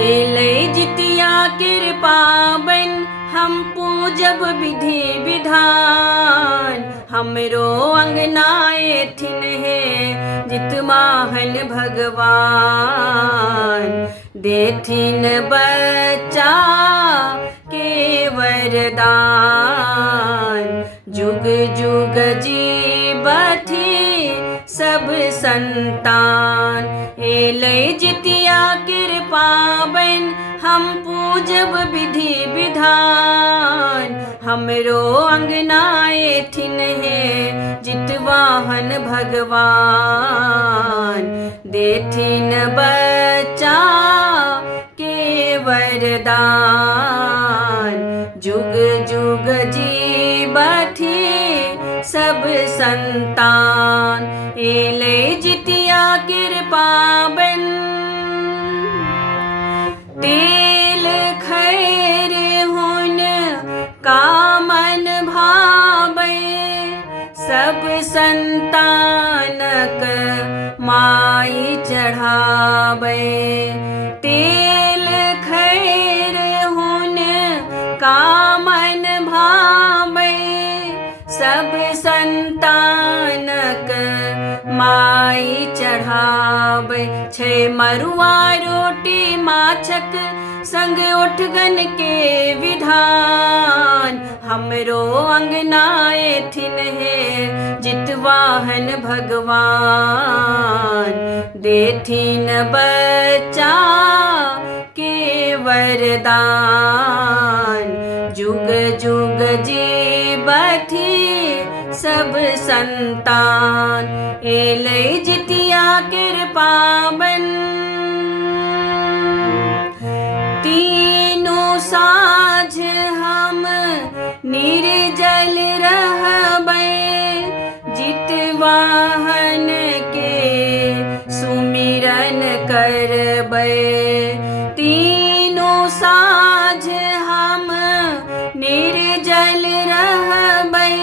एलै जितिया कृपा बन हम पूजब विधि विधान। हमरो अंगनाए थिन है जितवाहन भगवान। देथिन बच्चा के वरदान। जुग जुग जीवथि सब संतान। एलै जितिया कृपा बन हम पूजब विधि विधान। हमरो अंगनाए थिन है जितवाहन भगवान। देथिन बच्चा के वरदान। जुग जुग जीवथि सब संतान। एलै जितिया कृपा बन तेल खैर हुन कामन भाबै। सब संतानक माई चढ़ाबै। तेल खैर हुन कामन भाबै। सब संतानक माई चढ़ाबै। छै मरुआ रोटी माछक संग उठगन के विधान। हमरो अंगनाए थिन है जितवाहन भगवान। देथिन बच्चा के वरदान। जुग जुग जीवथि सब संतान। एलै जितिया कृपा बन तीनों साँझ हम निर्जल रहबै। जितवाहन के सुमिरन करबै। तीनों साँझ हम निर्जल रहबै।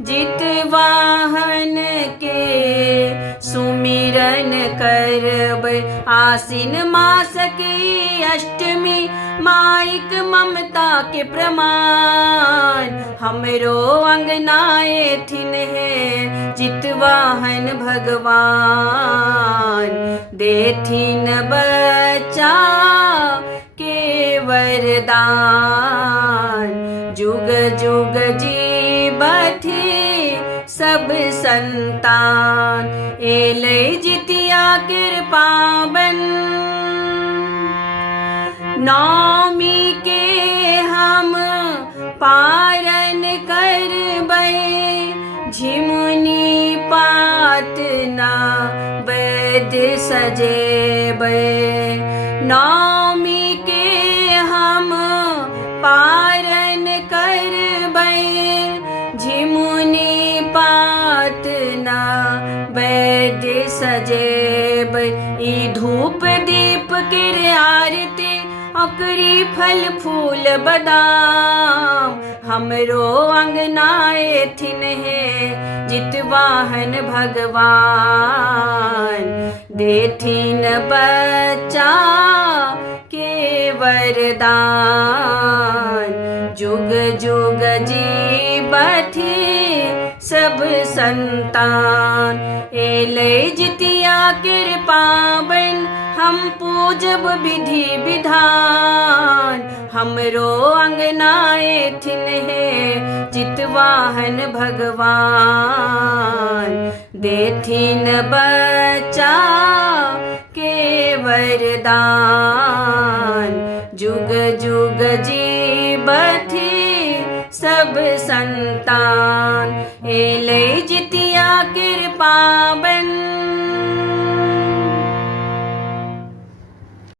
जितवाहन के सुमिरन करबै। आसिन मास की अष्टमी माइक ममता के प्रमाण। हमरो अंगनाए थिन है जितवाहन भगवान। देथिन बच्चा के वरदान। जुग जुग जीवथि सब संतान। एलै जितिया कृपा बन नौमी के हम पारन करबै। झिमुनी पात ना वेद सजेबै। नौमी के हम पारन करबै। झिमुनी पात ना वेद सजेबै। ई धूप दीप के आरती ओकरी फल फूल बदाम। हमरो अंगनाए थिन है जितवाहन भगवान। देथिन बच्चा के वरदान। जुग जुग जीवथि सब संतान। एलै जितिया कृपा बन हम पूजब विधि विधान। हमरो अंगनाए थिन है जितवाहन भगवान। देथिन बच्चा के वरदान। जुग जुग जीवथि सब संतान। एलै